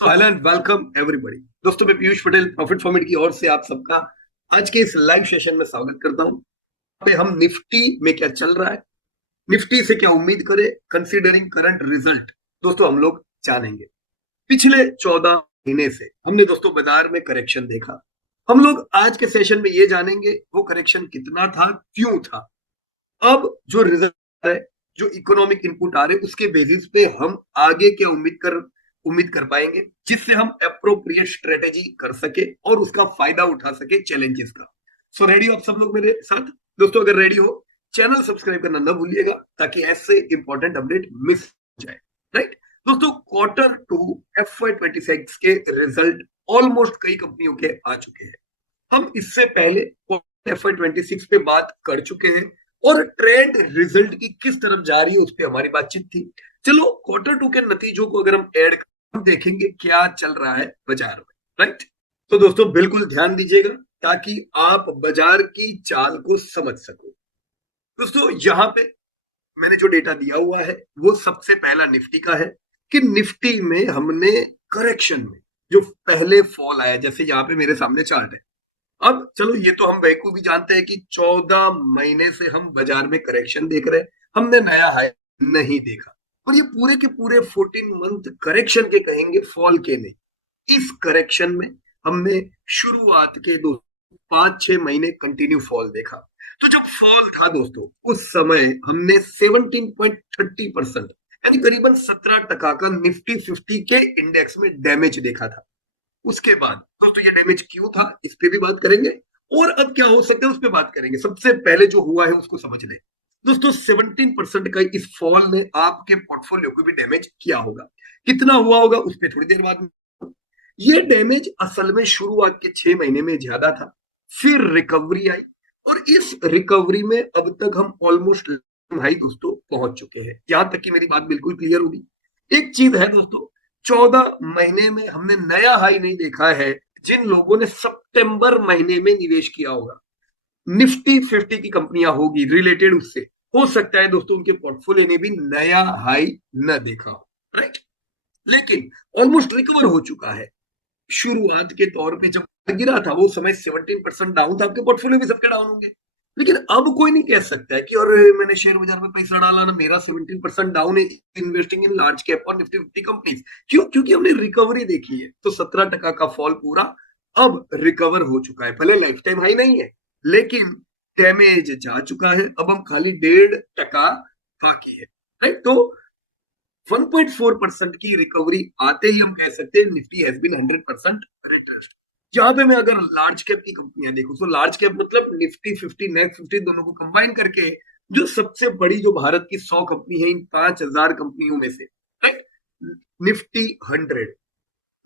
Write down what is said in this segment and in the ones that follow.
तो hello and welcome everybody. दोस्तों, मैं पीयूष पटेल प्रॉफिट फॉर्मेट की ओर से आप सबका आज के इस लाइव सेशन में स्वागत करता हूं। पे हम निफ्टी में क्या चल रहा है, निफ्टी से क्या उम्मीद करें, कंसीडरिंग करंट रिजल्ट दोस्तों हम लोग जानेंगे। पिछले 14 महीने से हमने दोस्तों बाजार में करेक्शन देखा। हम लोग आज के सेशन में ये जानेंगे वो करेक्शन कितना था, क्यों था। अब जो रिजल्ट है, जो इकोनॉमिक इनपुट आ रहे उसके बेसिस पे हम आगे क्या उम्मीद कर पाएंगे, जिससे हम अप्रोप्रिएट स्ट्रेटेजी कर सके और उसका फायदा उठा सके चैलेंजेस का। सो रेडी हो आप सब लोग मेरे साथ? दोस्तों अगर रेडी हो, चैनल सब्सक्राइब करना ना भूलिएगा ताकि ऐसे इंपॉर्टेंट अपडेट मिस हो जाए। राइट दोस्तों, Q2 FY26 के रिजल्ट ऑलमोस्ट कई कंपनियों के आ चुके हैं। हम इससे पहले FY26 पे बात कर चुके हैं और ट्रेंड रिजल्ट की किस तरफ जा रही है उस पर हमारी बातचीत थी। चलो Q2 के नतीजों को अगर हम ऐड कर देखेंगे क्या चल रहा है बाजार में। राइट, तो दोस्तों बिल्कुल ध्यान दीजिएगा ताकि आप बाजार की चाल को समझ सको। दोस्तों यहाँ पे मैंने जो डेटा दिया हुआ है वो सबसे पहला निफ्टी का है कि निफ्टी में हमने करेक्शन में जो पहले फॉल आया, जैसे यहाँ पे मेरे सामने चार्ट है। अब चलो ये तो हम वैकू भी जानते हैं कि 14 महीने से हम बाजार में करेक्शन देख रहे हैं, हमने नया हाई नहीं देखा। और ये पूरे के पूरे 14 मंथ करेक्शन के कहेंगे, फॉल के नहीं। इस करेक्शन में हमने शुरुआत के दो 5-6 महीने कंटिन्यू फॉल देखा। तो जब फॉल था दोस्तों उस समय हमने 17.30% यानी करीबन 17% का निफ्टी 50 के इंडेक्स में डैमेज देखा था। उसके बाद दोस्तों ये डैमेज क्यों था इस पे भी बात करेंगे और अब क्या हो सकता है उस पे बात करेंगे। सबसे पहले जो हुआ है उसको समझ लें। दोस्तों 17% का इस फॉल ने आपके पोर्टफोलियो को भी डैमेज किया होगा। कितना हुआ होगा उस पर थोड़ी देर बाद। ये डैमेज असल में शुरुआत के 6 महीने में ज्यादा था, फिर रिकवरी आई और इस रिकवरी में अब तक हम ऑलमोस्ट हाई दोस्तों पहुंच चुके हैं। यहां तक कि मेरी बात बिल्कुल क्लियर होगी। एक चीज है दोस्तों, 14 महीने में हमने नया हाई नहीं देखा है। जिन लोगों ने सितंबर महीने में निवेश किया होगा, निफ्टी 50 की कंपनियां होगी रिलेटेड उससे, हो सकता है दोस्तों उनके पोर्टफोलियो ने भी नया हाई न देखा हो। राइट, लेकिन ऑलमोस्ट रिकवर हो चुका है। शुरुआत के तौर पे जब गिरा था वो समय 17% डाउन था, आपके पोर्टफोलियो भी सबके डाउन होंगे। लेकिन अब कोई नहीं कह सकता है कि और मैंने शेयर बाजार में पैसा डाला ना, मेरा 17% डाउन है इन्वेस्टिंग इन लार्ज कैप और निफ्टी 50 कंपनीज। क्यों? क्योंकि हमने रिकवरी देखी है। तो 17% का फॉल पूरा अब रिकवर हो चुका है। भले लाइफ टाइम हाई नहीं है लेकिन डैमेज जा चुका है। अब हम खाली 1.5% बाकी है। राइट, तो 1.4% की रिकवरी आते ही हम कह सकते हैं निफ्टी हैज बीन 100% रिट्रेस्ड। जहां पे मैं अगर लार्ज कैप की कंपनियां देखूं तो लार्ज कैप मतलब निफ्टी 50 नेक्स्ट 50 दोनों को कंबाइन करके जो सबसे बड़ी जो भारत की 100 कंपनी है, इन 5,000 कंपनियों में से राइट, निफ्टी 100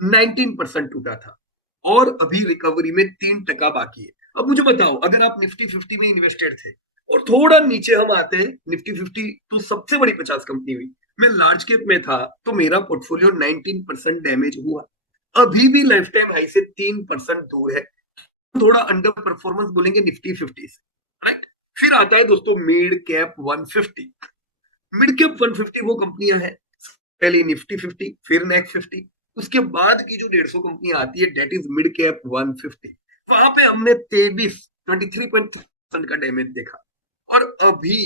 19% टूटा था और अभी रिकवरी में 3% बाकी है। अब मुझे बताओ, अगर आप निफ्टी 50 में इन्वेस्टेड थे और थोड़ा नीचे हम आते हैं, निफ्टी 50 तो सबसे बड़ी 50 कंपनी हुई, मैं लार्ज कैप में था तो मेरा पोर्टफोलियो 19% डैमेज हुआ। अभी भी लाइफ टाइम हाई से 3% दूर है। थोड़ा अंडर परफॉर्मेंस बोलेंगे निफ्टी 50 से। राइट, फिर आता है दोस्तों मिड कैप 150। मिड कैप 150 वो कंपनियां हैं, पहले निफ्टी 50 फिर नेक्स्ट 50, उसके बाद की जो 150 कंपनियां आती है डेट इज मिड कैप 150। वहां पे हमने 23.3% का डैमेज देखा। और अभी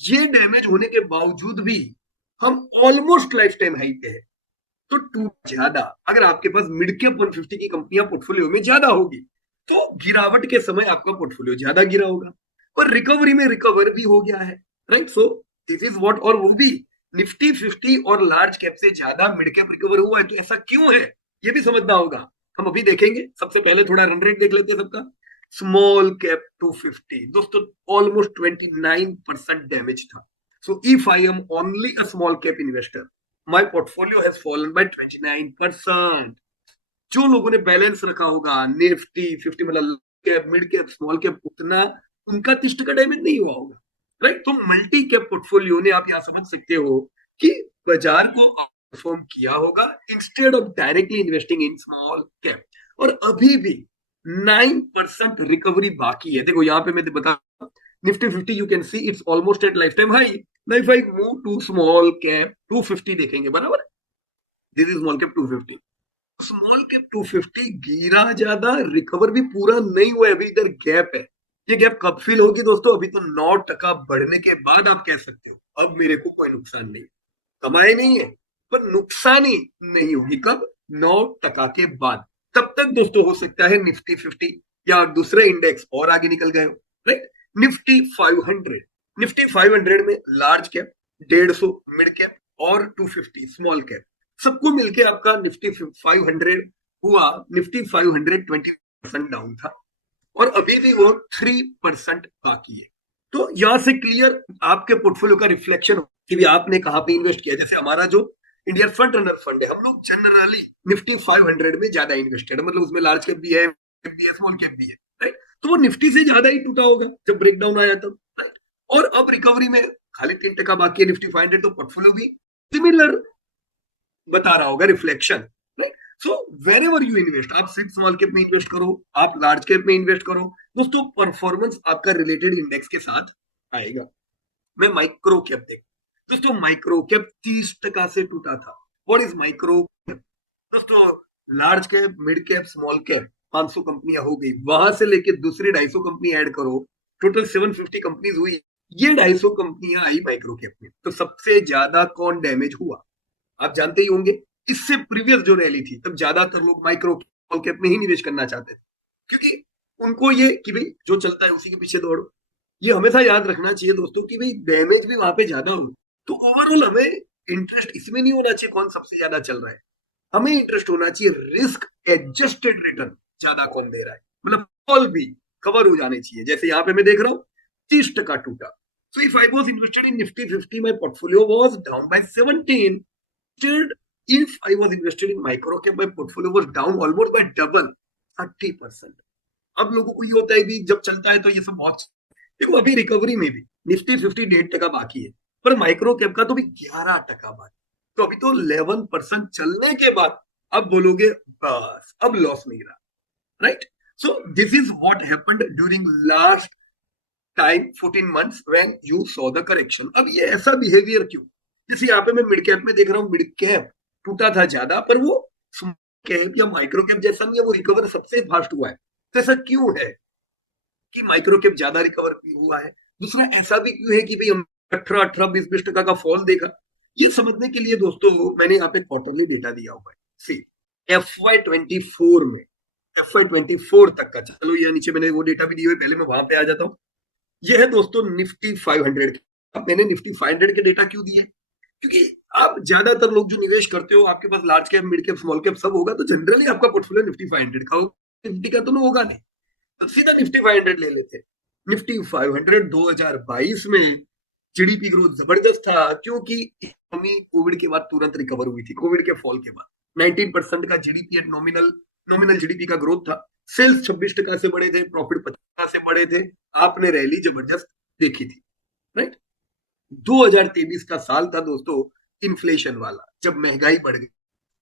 ये डैमेज होने के बावजूद भी हम ऑलमोस्ट लाइफ टाइम हाई पे है। तो टू ज्यादा अगर आपके पास मिड कैप 150 की कंपनियां पोर्टफोलियो में ज्यादा होगी तो गिरावट के समय आपका पोर्टफोलियो ज्यादा गिरा होगा और रिकवरी में रिकवर भी हो गया है। Right, so this is what. और वो भी निफ्टी 50 और लार्ज कैप से ज्यादा मिड कैप रिकवर हुआ है। तो ऐसा क्यों है ये भी समझना होगा, हम अभी देखेंगे। सबसे पहले थोड़ा रन रेट देख लेते हैं सबका। स्मॉल कैप 250 दोस्तों ऑलमोस्ट 29% डैमेज था। So if I am only a small cap investor, my portfolio has fallen by 29%। जो लोगों ने बैलेंस रखा होगा निफ्टी 50 मतलब cap mid cap small cap, उतना उनका 30% डैमेज नहीं हुआ होगा। राइट, तो मल्टी कैप पोर्टफोलियो ने आप यहां समझ सकते हो कि बाजार को परफॉर्म किया होगा instead of directly investing in small cap. और अभी भी 9% रिकवरी बाकी है। देखो यहाँ पे मैं बता, Nifty 50 you can see it's almost at lifetime high. Now if I move to small cap 250 देखेंगे बराबर, this is small cap 250। Small cap 250 गिरा ज्यादा, रिकवर भी पूरा नहीं हुआ, अभी इधर गैप है। ये गैप कब फिल होगी दोस्तों? अभी तो 9% बढ़ने के बाद आप कह सकते हो अब मेरे को कोई नुकसान नहीं, कमाए नहीं है पर नुकसानी नहीं होगी। कब? 9% के बाद। तब तक दोस्तों हो सकता है निफ्टी 50 या दूसरे इंडेक्स और आगे निकल गए हो, राइट। निफ्टी 500, निफ्टी 500 में लार्ज कैप 150 मिड कैप और 250 स्मॉल कैप, सबको मिलके आपका निफ्टी 500 हुआ। निफ्टी 500 20% डाउन था और अभी भी वो 3% बाकी है। तो यहां से क्लियर आपके पोर्टफोलियो का रिफ्लेक्शन कि भी आपने कहां पे इन्वेस्ट किया। जैसे हमारा जो इंडियन फ्रंट रनर फंड है, हम लोग जनरली निफ्टी 500 में ज्यादा इन्वेस्टेड है, मतलब उसमें लार्ज कैप भी है, स्मॉल कैप भी है, राइट। तो वो निफ्टी से ज्यादा ही टूटा होगा जब ब्रेकडाउन आया तब, राइट। और अब रिकवरी में खाली 3% बाकी है निफ्टी 500, तो पोर्टफोलियो भी सिमिलर बता रहा होगा reflection, right. So wherever you invest, आप सिर्फ स्मॉल कैप में इन्वेस्ट करो, आप लार्ज कैप में इन्वेस्ट करो, दोस्तों परफॉर्मेंस आपका रिलेटेड इंडेक्स के साथ आएगा। मैं माइक्रो कैप देख, दोस्तों माइक्रो कैप 30% से टूटा था। What is micro cap? दोस्तों large cap, mid cap, small cap 500 कंपनियां हो गई, वहां से लेके दूसरी 250 कंपनी ऐड करो, टोटल 750 कंपनीज हुई। ये 250 कंपनियां आई माइक्रो कैप में, तो सबसे ज्यादा कौन डैमेज हुआ? आप जानते ही होंगे। इससे प्रीवियस जो रैली थी तब ज्यादातर लोग माइक्रो कैप में ही निवेश करना चाहते थे, क्योंकि उनको ये कि भाई जो चलता है उसी के पीछे दौड़ो। ये हमेशा याद रखना चाहिए दोस्तों कि भाई डैमेज भी वहां पे ज्यादा हो, तो ओवरऑल हमें इंटरेस्ट इसमें नहीं होना चाहिए कौन सबसे ज्यादा चल रहा है, हमें इंटरेस्ट होना चाहिए रिस्क एडजस्टेड रिटर्न ज्यादा कौन दे रहा है, मतलब फॉल भी कवर हो जाने चाहिए। जैसे यहाँ पे मैं देख रहा हूँ 30% टूटा। So if I was invested in Nifty 50, my portfolio was down by 17. Instead, if I was invested in micro cap, my portfolio was down almost by double, 30%. अब लोगों को ये होता है कि जब चलता है तो ये सब बहुत, देखो अभी रिकवरी में भी निफ्टी 50 1.5% बाकी है, पर माइक्रो कैप का तो भी 11% बाकी। तो अभी तो 11% चलने के बाद अब बोलोगे बस अब लॉस नहीं रहा, right. So this is what happened during last time 14 months when you saw the correction. अब ये ऐसा बिहेवियर क्यों? जैसे यहाँ पे मैं मिड कैप में देख रहा हूँ, मिड कैप टूटा था ज्यादा, पर वो कैप या माइक्रो कैप जैसा नहीं है, वो रिकवर सबसे फास्ट हुआ है। तो ऐसा क्यों है कि माइक्रो कैप ज्यादा रिकवर हुआ है? दूसरा ऐसा भी क्यों है कि भाई हम 18-20% का फॉल देखा? ये समझने के लिए दोस्तों मैंने यहाँ पे क्वार्टरली डेटा दिया हुआ है। सी FY24 में, FY24 तक का, चलो ये नीचे मैंने वो डेटा भी दी हुई, पहले मैं वहां पे आ जाता हूँ। ये है दोस्तों निफ्टी 500। अब मैंने निफ्टी 500 के डेटा क्यों दिए? क्योंकि आप ज्यादातर लोग जो निवेश करते हो, आपके पास large cap, mid cap, small cap सब होगा, तो जनरली आपका पोर्टफोलियो निफ्टी 500 का होगा, निफ्टी का तो होगा नहीं। तो सीधा निफ्टी 500 ले लेते। निफ्टी 500 2022 में जीडीपी ग्रोथ जबरदस्त था, क्योंकि इकोनॉमी कोविड के बाद तुरंत रिकवर हुई थी, कोविड के फॉल के बाद 19% का GDP at nominal, nominal GDP का ग्रोथ था। सेल्स 26% से बढ़े थे, प्रॉफिट 50% से बढ़े थे। आपने रैली जबरदस्त देखी थी, राइट। 2023 का साल था दोस्तों इन्फ्लेशन वाला, जब महंगाई बढ़ गई,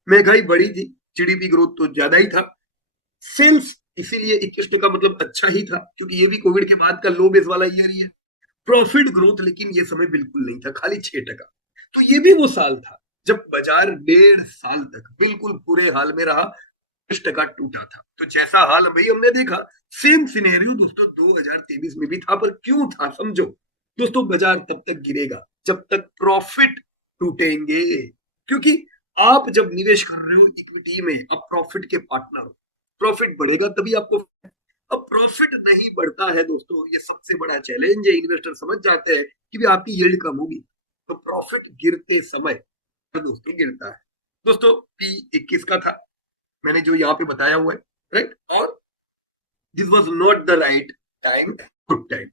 महंगाई बढ़ी थी, जीडीपी ग्रोथ तो ज्यादा ही था, सेल्स इसीलिए 21% मतलब अच्छा ही था, क्योंकि ये भी कोविड के बाद का लो बेस वाला ईयर ही है। प्रॉफिट ग्रोथ लेकिन ये समय बिल्कुल नहीं था, खाली 6%। तो ये भी वो साल था जब बाजार 1.5 साल तक बिल्कुल बुरे हाल में रहा, 10% टूटा था। तो जैसा हाल भाई हमने देखा, सेम सिनेरियो दोस्तों 2023 में भी था। पर क्यों था समझो दोस्तों, बाजार तब तक गिरेगा जब तक प्रॉफिट टूटेंगे, क्योंकि आप जब निवेश कर रहे हो इक्विटी में, अब प्रॉफिट के पार्टनर हो, प्रॉफिट बढ़ेगा तभी आपको। अब प्रॉफिट नहीं बढ़ता है दोस्तों, ये सबसे बड़ा चैलेंज है। इन्वेस्टर समझ जाते हैं कि भी आपकी यील्ड कम होगी, तो प्रॉफिट गिरते समय तो दोस्तों गिरता है। दोस्तों P21 का था, मैंने जो यहाँ पे बताया हुआ है, राइट। और this was not the right time, good time.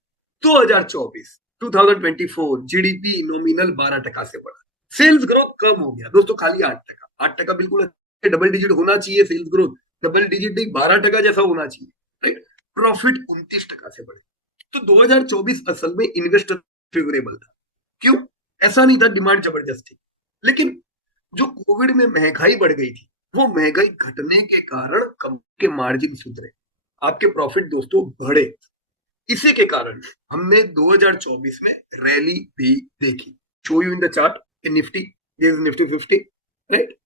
2024 GDP nominal 12% से बढ़ा, सेल्स ग्रोथ कम हो गया दोस्तों, खाली 8%। 8% बिल्कुल डबल डिजिट होना चाहिए सेल्स ग्रोथ, डबल डिजिट नहीं 12% जैसा होना चाहिए, राइट। प्रॉफिट 29% से बढ़े। तो 2024 असल में इन्वेस्टर फेवरेबल था। क्यों? ऐसा नहीं था डिमांड जबरदस्त थी, लेकिन जो कोविड में महंगाई बढ़ गई थी, वो महंगाई घटने के कारण कम के मार्जिन सुधरे, आपके प्रॉफिट दोस्तों बढ़े। इसी के कारण हमने 2024 में रैली भी देखी। Show you in the chart Nifty, this Nifty 50, right.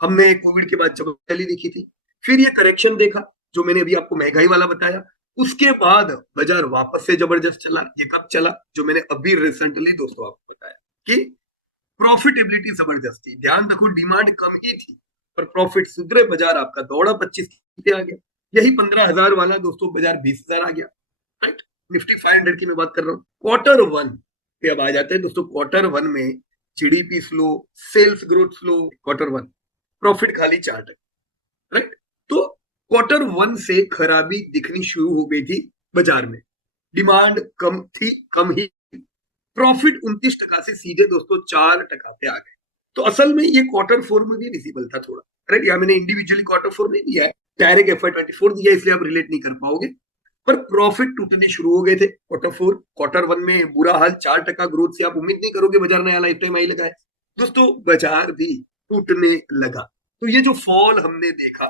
हमने कोविड के बाद चली दिखी थी, फिर ये करेक्शन देखा जो मैंने अभी आपको महंगाई वाला बताया, उसके बाद बाजार वापस से जबरदस्त चला। ये कब चला? जो मैंने अभी रिसेंटली दोस्तों आपको बताया कि प्रॉफिटेबिलिटी जबरदस्त थी। ध्यान रखो डिमांड कम ही थी पर प्रॉफिट सुधरे, बाजार आपका दौड़ा 25 पे आ गया। यही 15,000 वाला दोस्तों बाजार 20,000 आ गया। राइट, निफ्टी 500 की मैं बात कर रहा हूँ। क्वार्टर वन पे अब आ जाते हैं दोस्तों। क्वार्टर वन में GDP slow, sales growth slow, quarter one profit खाली 4%। राइट, तो क्वार्टर वन से खराबी दिखनी शुरू हो गई थी बाजार में। डिमांड कम थी, कम ही। प्रॉफिट 29% से सीधे दोस्तों 4% पे आ गए। तो असल में ये क्वार्टर फोर में भी विजिबल था थोड़ा। राइट, यहाँ मैंने इंडिविजुअली क्वार्टर फोर नहीं दिया है, डायरेक्ट FY24 दिया, इसलिए आप रिलेट नहीं कर पाओगे। पर प्रॉफिट टूटने शुरू हो गए थे क्वार्टर फोर। क्वार्टर वन में बुरा हाल, 4% ग्रोथ से आप उम्मीद नहीं करोगे बाजार नया लाइफ टाइम हाई लगाए। दोस्तों बाजार भी टूटने लगा। तो ये जो फॉल हमने देखा,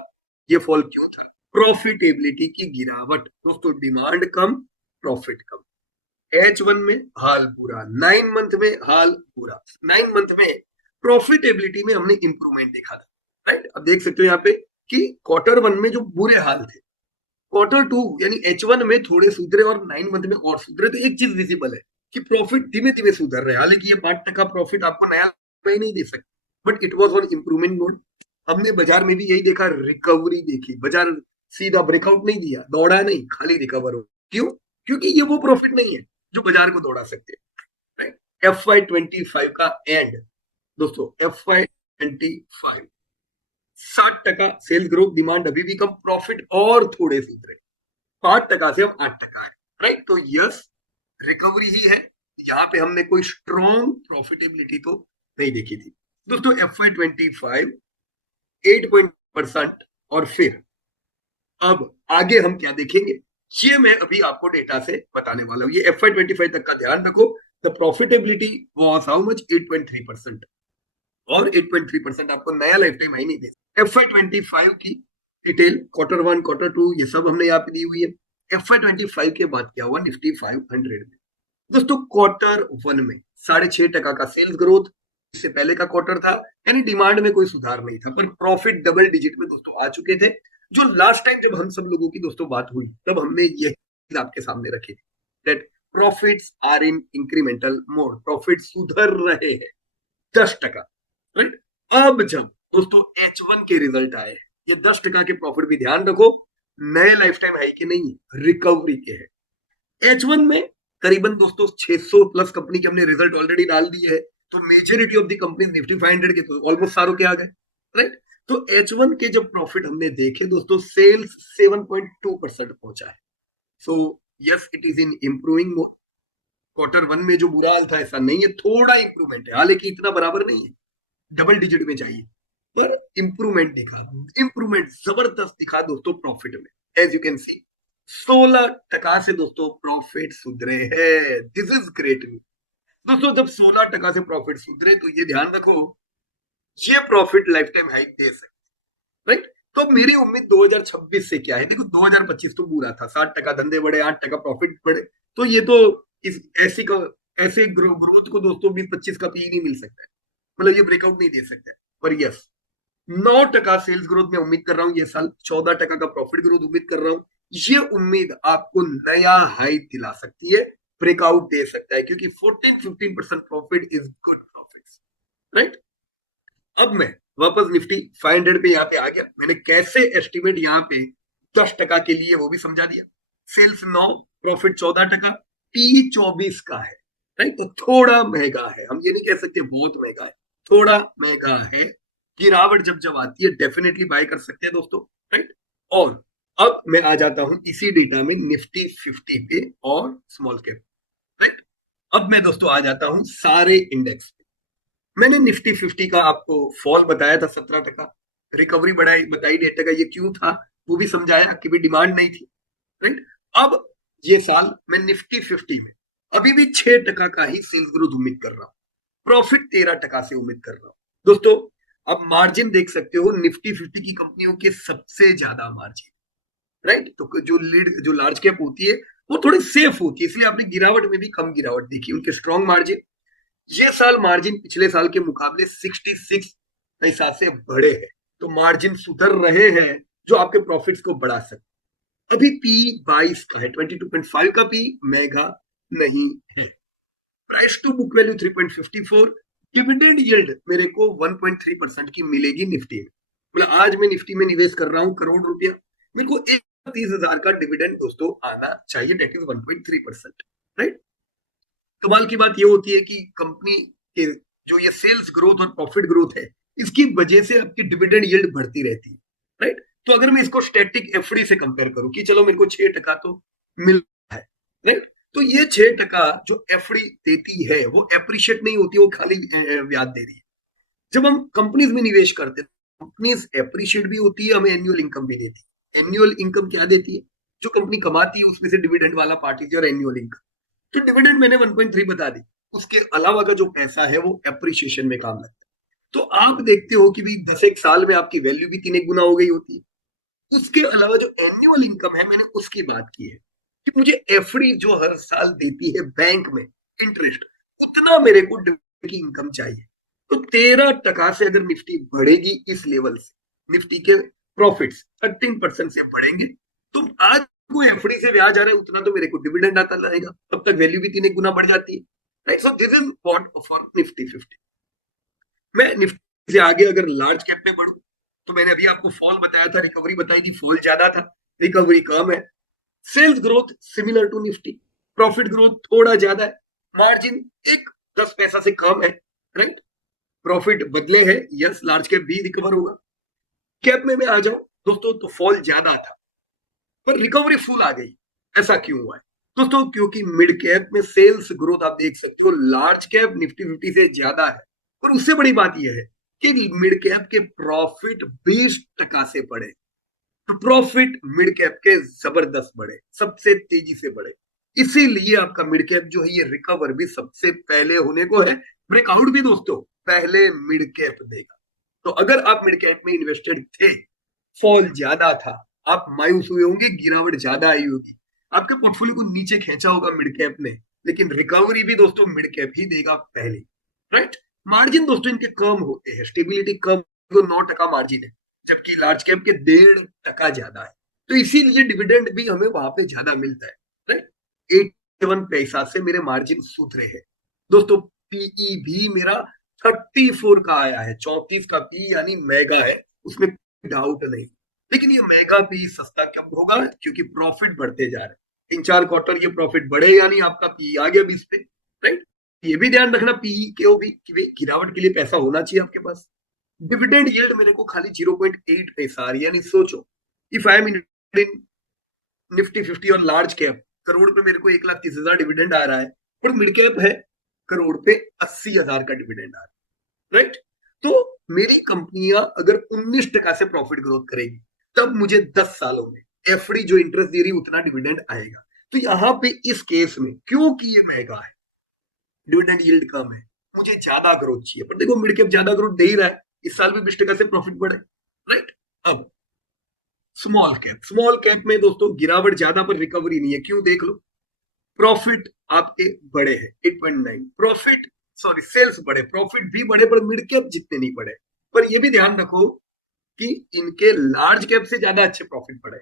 ये फॉल क्यों था? प्रॉफिटेबिलिटी की गिरावट दोस्तों। डिमांड कम, प्रॉफिट कम। H1 में हाल बुरा, 9 मंथ में हाल बुरा। 9 मंथ में प्रॉफिटेबिलिटी में हमने इंप्रूवमेंट देखा था। राइट, अब देख सकते हो यहाँ पे कि क्वार्टर वन में जो बुरे हाल थे, क्वार्टर टू यानी H1 में थोड़े सुधरे और 9 मंथ में और सुधरे। तो एक चीज विजिबल है कि प्रॉफिट धीमे धीमे सुधर रहे हैं। हालांकि ये 5% प्रॉफिट आपको नया नहीं दे सकते, but it was on improvement mode. हमने बाजार में भी यही देखा, रिकवरी देखी। बाजार सीधा ब्रेकआउट नहीं दिया, दौड़ा नहीं, खाली रिकवर हो। क्यों? क्योंकि ये वो प्रॉफिट नहीं है जो बाजार को दौड़ा सकते हैं। राइट, FY25 का एंड दोस्तों, FY25 60% सेल्स ग्रोथ, डिमांड अभी भी कम, प्रॉफिट और थोड़े सुधरे, 5% से अब 8% है। राइट, तो यस रिकवरी ही है। यहाँ पे हमने कोई स्ट्रॉन्ग प्रॉफिटेबिलिटी तो नहीं देखी थी दोस्तों। FY25 8% और फिर अब आगे हम क्या देखेंगे ये मैं अभी आपको डेटा से बताने वाला हूं। ये FY25 तक का ध्यान रखो। The profitability was how much? 8.3%। और 8.3% आपको नया लाइफ टाइम हाई नहीं दे। FY25 की detail quarter one, quarter two, ये सब हमने यहाँ पे दी हुई है। FY25 के बाद क्या हुआ निफ्टी 500 में? दोस्तों क्वार्टर वन में 6.5% का सेल्स ग्रोथ, इससे पहले का क्वार्टर था, यानी डिमांड में कोई सुधार नहीं था, पर प्रॉफिट डबल डिजिट में दोस्तों आ चुके थे। जो लास्ट टाइम जब हम सब लोगों की दोस्तों बात हुई, तब हमने ये आपके सामने रखी थी that profits are in incremental mode. Profit सुधर रहे हैं 10%। राइट, अब जब दोस्तों H1 के रिजल्ट आए, ये 10% के प्रॉफिट भी ध्यान रखो नए लाइफ टाइम हाई के नहीं, रिकवरी के हैं। H1 में करीबन दोस्तों 600 प्लस कंपनी के हमने रिजल्ट ऑलरेडी डाल दिए है। तो majority of the company Nifty 500 के तो ऑलमोस्ट सारों के आ गए। राइट, तो H1 के जब प्रॉफिट हमने देखे दोस्तों, सेल्स 7.2% पहुंचा है। So yes it is in improving mode. Quarter one में जो बुरा हाल था ऐसा नहीं है, थोड़ा इंप्रूवमेंट है, हालांकि इतना बराबर नहीं है, डबल डिजिट में चाहिए, पर इंप्रूवमेंट दिखा। इंप्रूवमेंट जबरदस्त दिखा दोस्तों प्रॉफिट में। एज यू कैन सी 16% से दोस्तों प्रॉफिट सुधरे हैं। दिस इज ग्रेट न्यूज दोस्तों। जब 16% से प्रॉफिट सुधरे तो ये ध्यान रखो ये प्रॉफिट लाइफ टाइम हाई दे सकते। राइट, तो मेरी उम्मीद 2026 से क्या है? देखो 2025 तो बुरा था, 60% धंधे बढ़े, 8% प्रॉफिट बढ़े, तो ये तो इस ऐसे ग्रोथ को दोस्तों 20-25 का पी नहीं मिल सकता है, मतलब ये ब्रेकआउट नहीं दे सकता है। पर यस 9% सेल्स ग्रोथ में उम्मीद कर रहा हूं ये साल, 14% का प्रॉफिट ग्रोथ उम्मीद कर रहा हूं। ये उम्मीद आपको नया हाई दिला सकती है, ब्रेकआउट दे सकता है, क्योंकि 14-15% profit is good profit. Right, अब मैं वापस निफ्टी 500 पे यहाँ पे आ गया। मैंने कैसे एस्टिमेट यहाँ पे 10% के लिए वो भी समझा दिया। सेल्स 9, प्रॉफिट 14%, P 24 का है। राइट, तो थोड़ा महंगा है, हम ये नहीं कह सकते बहुत महंगा है, थोड़ा महंगा है। गिरावट जब जब आती है डेफिनेटली बाय कर सकते हैं दोस्तों। राइट, और अब मैं आ जाता हूं इसी डेटा में निफ्टी 50 पे और स्मॉल कैप। राइट, अब मैं दोस्तों आ जाता हूं सारे इंडेक्स। मैंने निफ्टी 50 का आपको फॉल बताया था 17%, रिकवरी बढ़ाई बताई 1.5%। ये क्यों था वो भी समझाया कि भी डिमांड नहीं थी। राइट, अब ये साल मैं निफ्टी 50 में अभी भी 6% का ही सेल्स ग्रोथ उम्मीद कर रहा हूं, प्रॉफिट 13% से उम्मीद कर रहा हूं दोस्तों। अब मार्जिन देख सकते हो निफ्टी 50 की कंपनियों के सबसे ज्यादा मार्जिन। राइट, तो जो लार्ज कैप होती है वो थोड़ी सेफ होती है, इसलिए आपने गिरावट में भी कम गिरावट देखी, उनके स्ट्रॉन्ग मार्जिन। ये साल मार्जिन पिछले साल के मुकाबले 66 पैसा से बढ़े हैं। तो मार्जिन सुधर रहे हैं जो आपके प्रॉफिट्स को बढ़ा सकते। अभी पी 22 का है, 22.5 का पी महंगा नहीं है। Price to book value 3.54। Dividend yield मेरे को 1.3% की मिलेगी निफ्टी में। मतलब आज मैं निफ्टी में निवेश कर रहा हूं करोड़ रुपया, मेरे को 30,000 का डिविडेंड दोस्तों आना चाहिए, डेट इज 1.3%। राइट। कमाल की बात ये होती है कि कंपनी के जो ये सेल्स ग्रोथ और प्रॉफिट ग्रोथ है, इसकी वजह से आपकी डिविडेंड यील्ड बढ़ती रहती है। राइट। तो अगर मैं इसको स्टैटिक एफडी से कंपेयर करूं कि चलो मेरे को 6% तो मिल रहा है। राइट। तो ये 6% जो एफडी देती है वो एप्रिशिएट नहीं होती, वो खाली ब्याज दे रही है। जब हम कंपनीज में निवेश करते हैं, कंपनीज एप्रिशिएट भी होती है, हमें एनुअल इनकम भी देती है। एनुअल इनकम क्या देती है? जो कंपनी कमाती है उसमें से डिविडेंड वाला part is your annual income. तो डिविडेंड मैंने 1.3 बता दी, उसके अलावा का जो पैसा है वो एप्रिशिएशन में काम लगता है। तो आप देखते हो कि भाई 10 एक साल में आपकी वैल्यू भी 3 गुना हो गई होती है। उसके अलावा जो एनुअल इनकम है, मैंने उसकी बात की है कि मुझे एफडी जो हर साल देती है बैंक में इंटरेस्ट, उतना मेरे को डिविडेंड की इनकम चाहिए। तो 13% से अगर निफ्टी बढ़ेगी इस लेवल से, निफ्टी के प्रॉफिट्स 13% से बढ़ेंगे, तो आज को एफडी से ब्याज आ रहा है उतना तो मेरे को डिविडेंड आता रहेगा, तब तक वैल्यू भी 3 गुना बढ़ जाती है। Right. So this is what for Nifty 50। मैं निफ्टी से आगे अगर लार्ज कैप में बढ़ू, तो मैंने अभी आपको फॉल बताया था, रिकवरी बताई थी, फॉल ज्यादा था, रिकवरी कम है। Sales growth similar to Nifty, profit growth थोड़ा ज्यादा है, मार्जिन एक 10 पैसा से कम है। राइट। प्रॉफिट बदले है, यस लार्ज कैप भी रिकवर होगा। कैप में मैं आ जाऊं दोस्तों तो फॉल ज्यादा था पर रिकवरी फुल आ गई। ऐसा क्यों हुआ है दोस्तों? क्योंकि मिड कैप में सेल्स ग्रोथ आप देख सकते हो लार्ज कैप निफ्टी 50 से ज्यादा है। और उससे बड़ी बात यह है कि मिड कैप के प्रॉफिट 20% से बढ़े। प्रॉफिट मिड कैप के जबरदस्त बढ़े, सबसे तेजी से बढ़े। इसीलिए आपका मिड कैप जो है ये रिकवर भी सबसे पहले होने को है, ब्रेकआउट भी दोस्तों पहले मिड कैप देगा। तो अगर आप मिड कैप में इन्वेस्टेड थे, फॉल ज्यादा था, आप मायूस हुए होंगे, गिरावट ज्यादा आई होगी, आपके पोर्टफोलियो को नीचे खींचा होगा मिड कैप ने, लेकिन रिकवरी भी दोस्तों मिड कैप ही देगा पहले। राइट। मार्जिन दोस्तों इनके कम होते हैं, स्टेबिलिटी कम, तो 9% मार्जिन है, जबकि लार्ज कैप के 1.5% ज्यादा है। तो इसीलिए डिविडेंड भी हमें वहां पे ज्यादा मिलता है। राइट। 87 पैसा से मेरे मार्जिन सुधरे हैं दोस्तों। पीई भी मेरा 34 का आया है, 34 का पी यानी मेगा है, उसमें डाउट नहीं। लेकिन ये मेगा पी सस्ता कब होगा? क्योंकि प्रॉफिट बढ़ते जा रहे हैं, 3-4 क्वार्टर ये प्रॉफिट बढ़े यानी आपका पी आ गया 20 पे। राइट। ये भी ध्यान रखना पी के हो भी कि गिरावट के लिए पैसा होना चाहिए आपके पास। डिविडेंड यील्ड मेरे को खाली 0.8 पैसा आ रही है, यानी सोचो if I am in Nifty 50 और लार्ज कैप, करोड़ पे मेरे को 1,30,000 डिविडेंड आ रहा है, और मिड कैप है करोड़ पे 80,000 का डिविडेंड आ रहा है। राइट। तो मेरी कंपनियां अगर 19% से प्रॉफिट ग्रोथ करेगी, तब मुझे 10 सालों में एफडी जो इंटरेस्ट दे रही उतना डिविडेंड आएगा। तो यहां पे इस केस में क्योंकि ये महंगा है, डिविडेंड यील्ड कम है, मुझे ज्यादा ग्रोथ चाहिए, पर देखो मिड कैप ज्यादा ग्रोथ दे ही रहा है, इस साल भी 20% से प्रॉफिट बढ़े। राइट। अब स्मॉल कैप में दोस्तों गिरावट ज्यादा पर रिकवरी नहीं है, क्यों? देख लो, प्रॉफिट आपके बड़े हैं 8.9, प्रॉफिट सॉरी सेल्स बढ़े, प्रॉफिट भी बढ़े, पर मिड कैप जितने नहीं बढ़े। पर यह भी ध्यान रखो कि इनके लार्ज कैप से ज्यादा अच्छे प्रॉफिट बढ़े,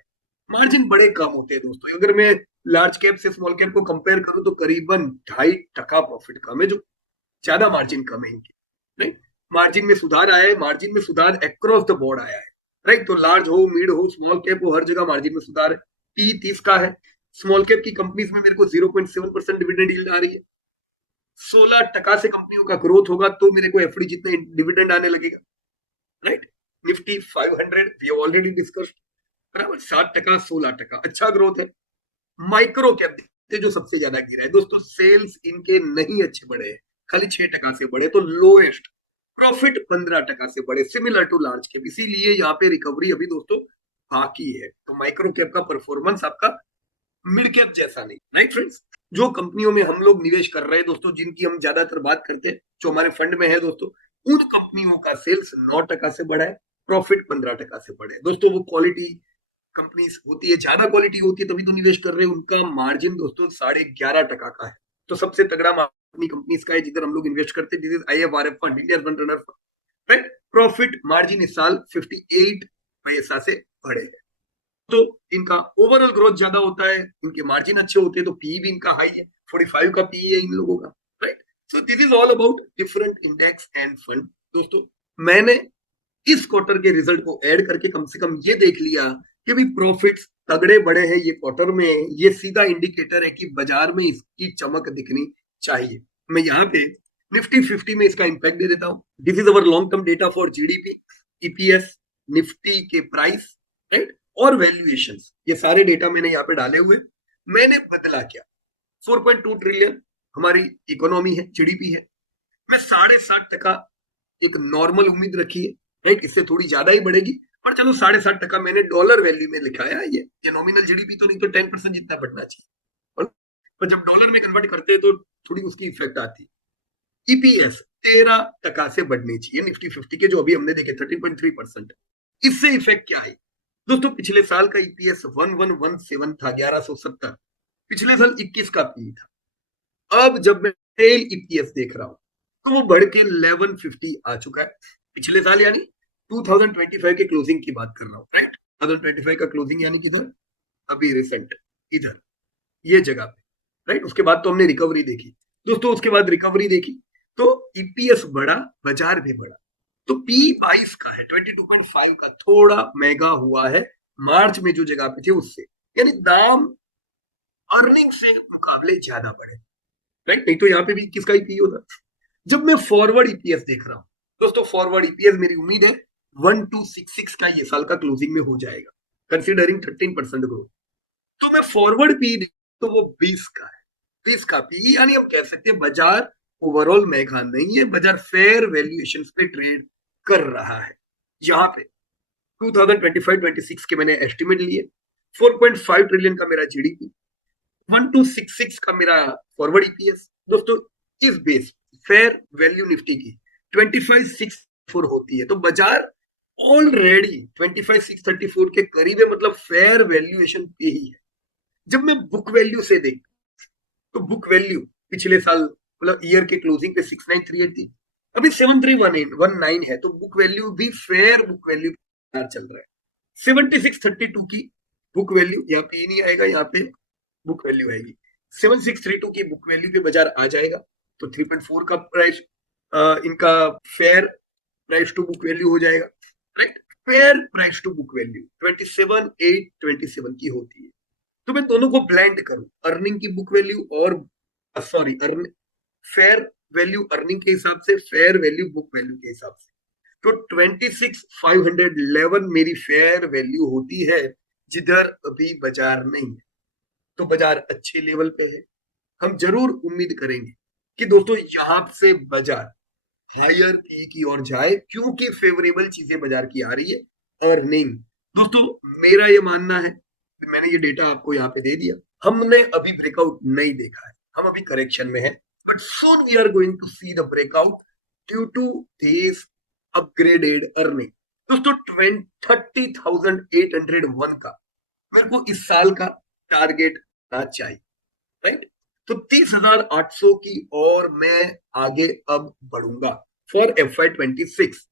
मार्जिन बड़े कम होते हैं दोस्तों। अगर मैं लार्ज कैप से स्मॉल कैप को कंपेयर करूं तो करीबन 2.5% प्रॉफिट कम है, जो ज्यादा मार्जिन कम है इनकी। राइट। मार्जिन में सुधार आया है, मार्जिन में सुधार अक्रॉस द बोर्ड आया है। राइट। तो लार्ज हो, मिड हो, स्मॉल कैप हो, हर जगह मार्जिन में सुधार है। पी 30 का है, स्मॉल कैप की कंपनीज में मेरे को 0.7% डिविडेंड यील्ड आ रही है। 16% से कंपनियों का ग्रोथ होगा तो मेरे को एफडी जितने डिविडेंड आने लगेगा। Right. Nifty 500 we already discussed, बराबर 7%, 16% अच्छा ग्रोथ है। माइक्रो कैप देखते जो सबसे ज्यादा गिरा है दोस्तों, सेल्स इनके नहीं अच्छे बढ़े हैं, खाली 6% से बढ़े, तो लोएस्ट। प्रॉफिट 15% से बढ़े, सिमिलर टू लार्ज कैप, इसीलिए यहाँ पे रिकवरी अभी दोस्तों बाकी है। तो माइक्रो कैप का परफॉर्मेंस आपका मिड कैप जैसा नहीं। Right friends. जो कंपनियों में हम लोग निवेश कर रहे हैं दोस्तों, जिनकी हम ज्यादातर बात करके जो हमारे फंड में है दोस्तों, उन कंपनियों का सेल्स 9% से बढ़ा है, प्रॉफिट 15% से बढ़े दोस्तों। वो क्वालिटी कंपनीज होती है, ज्यादा क्वालिटी होती है तभी तो निवेश कर रहे हैं, उनका मार्जिन दोस्तों 11.5% का है। तो सबसे तगड़ा मार्जिन कंपनीज का है जिधर हम लोग इन्वेस्ट करते हैं, this is IFRF fund, India fund runner fund. Right. Profit margin इस साल 58 पैसा से बढ़ेगा, तो इनका ओवरऑल ग्रोथ ज्यादा होता है, इनके मार्जिन अच्छे होते हैं, तो पी भी इनका हाई है, 45 का पी है इन लोगों का, right. So this is all about different index end fund. दोस्तों मैंने इस क्वार्टर के रिजल्ट को ऐड करके कम से कम ये देख लिया कि भाई प्रॉफिट्स तगड़े बड़े हैं ये क्वार्टर में, ये सीधा इंडिकेटर है कि बाजार में इसकी चमक दिखनी चाहिए। मैं यहाँ पे निफ्टी 50 में इसका इंपैक्ट दे देता हूँ। This is our long term data for GDP, EPS, Nifty के प्राइस, राइट, और वैल्यूएशन, ये सारे डेटा मैंने यहाँ पे डाले हुए। मैंने बदला क्या, 4.2 ट्रिलियन हमारी इकोनॉमी है, जीडीपी है, मैं 60.5% एक नॉर्मल उम्मीद रखी है, राइट, इससे थोड़ी ज्यादा ही बढ़ेगी, पर चलो 60.5% मैंने डॉलर वैल्यू में लिखा है, ये नॉमिनल जीडीपी तो नहीं, तो 10% जितना बढ़ना चाहिए, और पर जब डॉलर में कन्वर्ट करते हैं तो थोड़ी उसकी इफेक्ट आती है। ईपीएस 13% से बढ़नी चाहिए निफ्टी 50 के, जो अभी हमने देखे 13.3%। इससे इफेक्ट क्या आई दोस्तों, पिछले साल का ईपीएस 1117 था, 1170, पिछले साल 21 का पी था। अब जब मैं टेल ईपीएस देख रहा हूं तो वो बढ़ के 1150 आ चुका है पिछले साल, यानी 2025 के क्लोजिंग की बात कर रहा हूं, राइट। 2025 का क्लोजिंग यानी किधर, अभी रिसेंट इधर ये जगह पे, राइट। उसके बाद तो हमने रिकवरी देखी दोस्तों, उसके बाद रिकवरी देखी तो ईपीएस बढ़ा, बाजार भी बढ़ा, तो पी 22 का है, 22.5 का, थोड़ा महंगा हुआ है मार्च में जो जगह पे थे उससे, यानी दाम अर्निंग से मुकाबले ज्यादा बढ़े, राइट। नहीं तो यहाँ पे भी किसका ईपी होता। जब मैं फॉरवर्ड ईपीएस देख रहा हूं दोस्तों, फॉरवर्ड ईपीएस मेरी उम्मीद है 1266 का ये साल का क्लोजिंग में हो जाएगा, कंसीडरिंग 13% ग्रोथ। तो मैं फॉरवर्ड पी तो वो 20 का है, 20 का पी, यानी हम कह सकते हैं बाजार ओवरऑल महंगा नहीं है, बाजार फेयर वैल्यूएशन पे ट्रेड कर रहा है। यहाँ पे 2025-26 के मैंने एस्टिमेट लिए, 4.5 ट्रिलियन का मेरा जीडीपी, 1266 का मेरा फॉरवर्ड ईपीएस दोस्तों, इस बेस फेयर वैल्यू निफ्टी की 25,634 होती है, तो बाजार ऑलरेडी 25,634 के करीब है, मतलब फेयर वैल्यूएशन पे ही है। जब मैं बुक वैल्यू से देख तो बुक वैल्यू पिछले साल मतलब ईयर के क्लोजिंग पे 6938 थी, अभी 7319 है, तो बुक वैल्यू भी फेयर बुक वैल्यू चल रहा है। 7632 की बुक वैल्यू, यहाँ पे नहीं आएगा, यहाँ पे बुक वैल्यू आएगी, 7632 की बुक वैल्यू पे बाजार आ जाएगा, तो 3.4 का प्राइस इनका fair price to book value हो जाएगा, right. Fair price to book value 27,827 की होती है, तो मैं दोनों को ब्लेंड करूं, अर्निंग की बुक वैल्यू और सॉरी फेयर वैल्यू अर्निंग के हिसाब से, फेयर वैल्यू बुक वैल्यू के हिसाब से, तो 26,511 मेरी फेयर वैल्यू होती है, जिधर अभी बाजार नहीं है, तो बाजार अच्छे लेवल पे है। हम जरूर उम्मीद करेंगे कि दोस्तों यहां से बाजार हायर पी की ओर जाए, क्योंकि फेवरेबल चीजें बाजार की आ रही है, अर्निंग। दोस्तों मेरा ये मानना है, मैंने ये डेटा आपको यहाँ पे दे दिया, हमने अभी ब्रेकआउट नहीं देखा है, हम अभी करेक्शन में है, but soon we are going to see the breakout due to this upgraded earning. दोस्तों 30,801 का मेरे को इस साल का टारगेट ना चाहिए, राइट। तो 30,800 की और मैं आगे अब बढ़ूंगा फॉर FY26।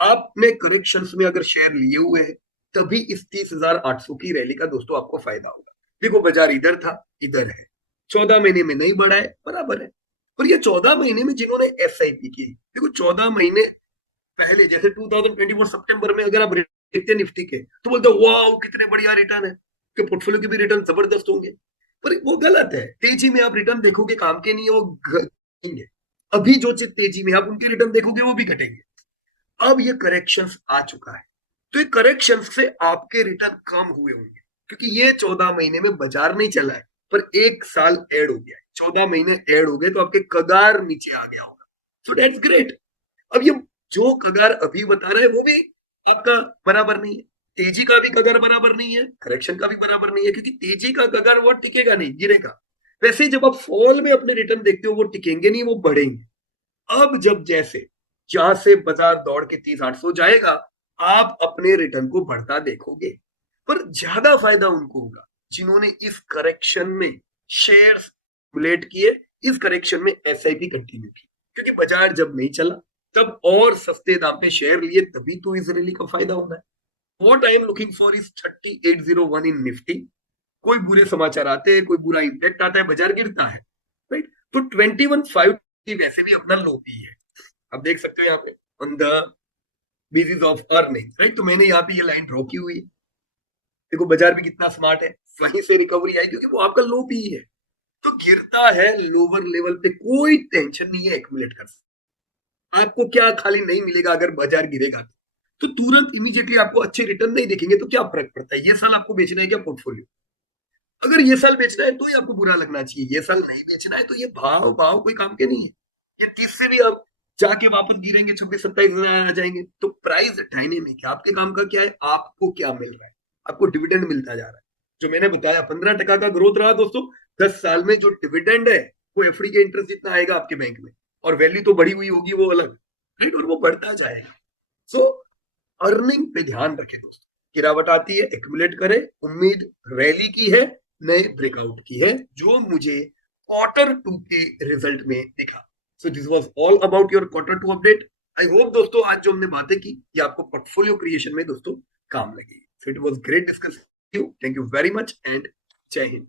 आपने करेक्शंस में अगर शेयर लिए हुए हैं तभी इस 30,800 की रैली का दोस्तों आपको फायदा होगा। देखो बाजार इधर था, इधर है, 14 महीने में नहीं बढ़ा है, बराबर है, और ये 14 महीने में जिन्होंने SIP की, देखो 14 महीने पहले जैसे 2024 सितंबर में अगर आप देखते निफ्टी के तो बोलते वाह कितने बढ़िया रिटर्न है, कि पोर्टफोलियो के भी रिटर्न जबरदस्त होंगे, पर वो गलत है। तेजी में आप रिटर्न देखोगे काम के नहीं है, वो घटेंगे। अभी जो चीज तेजी में आप उनके रिटर्न देखोगे वो भी घटेंगे। अब ये करेक्शन आ चुका है, तो ये करेक्शन से आपके रिटर्न कम हुए होंगे, क्योंकि ये 14 महीने में बाजार नहीं चला है, पर एक साल ऐड हो गया है, 14 महीने ऐड हो गए, तो आपके कगार नीचे आ गया होगा, सो दैट्स ग्रेट। अब ये जो कगार अभी बता रहा है वो भी आपका बराबर नहीं है, तेजी का भी कगार बराबर नहीं है, करेक्शन का भी बराबर नहीं है, क्योंकि तेजी का कगार वो टिकेगा नहीं, गिरेगा। वैसे जब आप फॉल में अपने रिटर्न देखते हो वो टिकेंगे नहीं, वो बढ़ेंगे। अब जब जैसे जहां से बाजार दौड़ के 30,800 जाएगा, आप अपने रिटर्न को बढ़ता देखोगे, पर ज्यादा फायदा उनको होगा जिन्होंने इस करेक्शन में शेयर्स एक्युमुलेट किए, इस करेक्शन में SIP कंटिन्यू की, क्योंकि बाजार जब नहीं चला तब और सस्ते दाम पे शेयर लिए, तभी तो इस रैली का फायदा होना है। What I am looking for is 3801 in Nifty. कोई बुरे समाचार आते हैं, कोई बुरा इम्पैक्ट आता है, बाजार गिरता है, राइट। तो 21,500 वैसे भी अपना लो भी है, आप देख सकते हो यहाँ पे on the basis of earning, right. तो मैंने यहाँ पे ये लाइन ड्रॉ की हुई है। देखो बाजार भी कितना स्मार्ट है, वहीं से रिकवरी आई क्योंकि वो आपका लो भी है। तो गिरता है लोअर लेवल पे, कोई टेंशन नहीं है एक्यूमुलेट कर सकते। आपको क्या खाली नहीं मिलेगा अगर बाजार गिरेगा तो तुरंत इमीडिएटली आपको अच्छे रिटर्न नहीं दिखेंगे, तो क्या फर्क पड़ता है, ये साल आपको बेचना है क्या पोर्टफोलियो। अगर ये साल बेचना है तो ही आपको बुरा लगना चाहिए, ये साल नहीं बेचना है तो ये भाव भाव कोई काम के नहीं है। ये 30 से भी आप जाके वापस गिरेंगे 26-27 आ जाएंगे, तो प्राइस डायनेमिक है। आपके काम का क्या है, आपको क्या मिल रहा है, आपको डिविडेंड मिलता जा रहा है। जो मैंने बताया 15% का ग्रोथ रहा दोस्तों 10 साल में, जो डिविडेंड है वो एफडी के इंटरेस्ट जितना आएगा आपके बैंक में, और वैल्यू तो बढ़ी हुई होगी वो अलग, राइट, और वो बढ़ता जाएगा। सो अर्निंग पे ध्यान रखें दोस्तों, गिरावट आती है एक्यूमुलेट करें, उम्मीद रैली की है, नए ब्रेकआउट की है, जो मुझे Q2 के रिजल्ट में दिखा। So this was all about your Q2 update. I hope दोस्तों आज जो हमने बातें की ये आपको पोर्टफोलियो क्रिएशन में दोस्तों काम लगी। So it was great discuss. Thank you very much and जय हिंद।